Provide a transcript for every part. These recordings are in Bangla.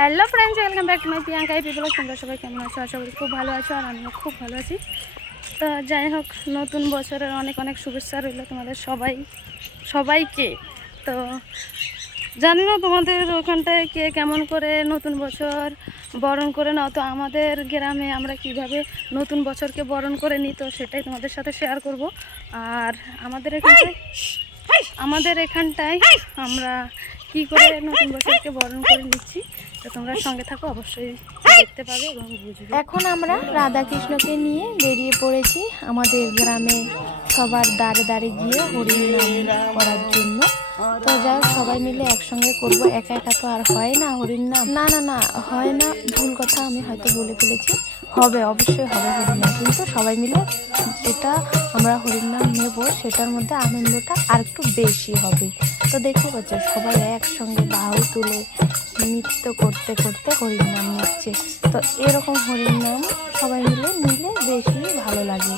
Hello friends, welcome back to my Priyanka people. তোমরা সবাই কেমন আছো? আশা করি খুব ভালো আছো, আর আমিও খুব ভালো আছি। তো যাই হোক, নতুন বছরের অনেক অনেক শুভেচ্ছা রইল তোমাদের সবাইকে। তো জানি না তোমাদের ওখানটায় কে কেমন করে নতুন বছর বরণ করে নাও। তো আমাদের গ্রামে আমরা কিভাবে নতুন বছরকে বরণ করে নিই, তো সেটাই তোমাদের সাথে শেয়ার করব। আর আমাদের এখানটায় আমরা কি করে নতুন বছরকে বরণ করে নিচ্ছি, তো তোমরা সঙ্গে থাকো, অবশ্যই দেখতে পাবে এবং বুঝবে। এখন আমরা রাধা কৃষ্ণকে নিয়ে বেরিয়ে পড়েছি আমাদের গ্রামে সবার দাঁড়ে দাঁড়ে গিয়ে হরিণ নাম করার জন্য। তো যাই হোক, সবাই মিলে একসঙ্গে করব, একা একা তো আর হয় না হরিণ নাম। না না না, হয় না, ভুল কথা আমি হয়তো বলে ফেলেছি। হবে, অবশ্যই হবে হরিণ নাম, কিন্তু সবাই মিলে যেটা আমরা হরিণ নাম নেব সেটার মধ্যে আনন্দটা আর একটু বেশি হবে। তো দেখতে পাচ্ছ, সবাই একসঙ্গে বাহু তুলে নৃত্য করতে করতে হরিণ নাম নিচ্ছে। তো এরকম হরিণ নাম সবাই মিলে নিলে বেশি ভালো লাগে।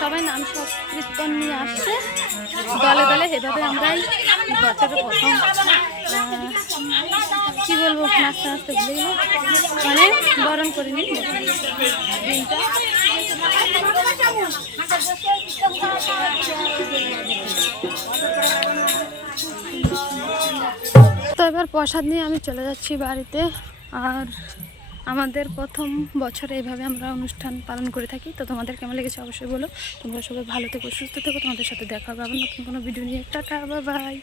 সবাই নাম সংকীর্তন নিয়ে আসছে দলে দলে। এভাবে আমরাই বছরের প্রথম কি বলবো, নাচতে নাচতে ভুলে গেল, মানে বরণ করে নিই দিনটা। তো এবার প্রসাদ নিয়ে আমি চলে যাচ্ছি বাড়িতে। আর আমাদের প্রথম বছরে এইভাবে আমরা অনুষ্ঠান পালন করে থাকি। তো তোমাদের কেমন লেগেছে অবশ্যই বলো। তোমরা সবাই ভালো থেকো, সুস্থ থেকো। তোমাদের সাথে দেখা হবে আবার নতুন কোনো ভিডিও নিয়ে। Tata, bye bye.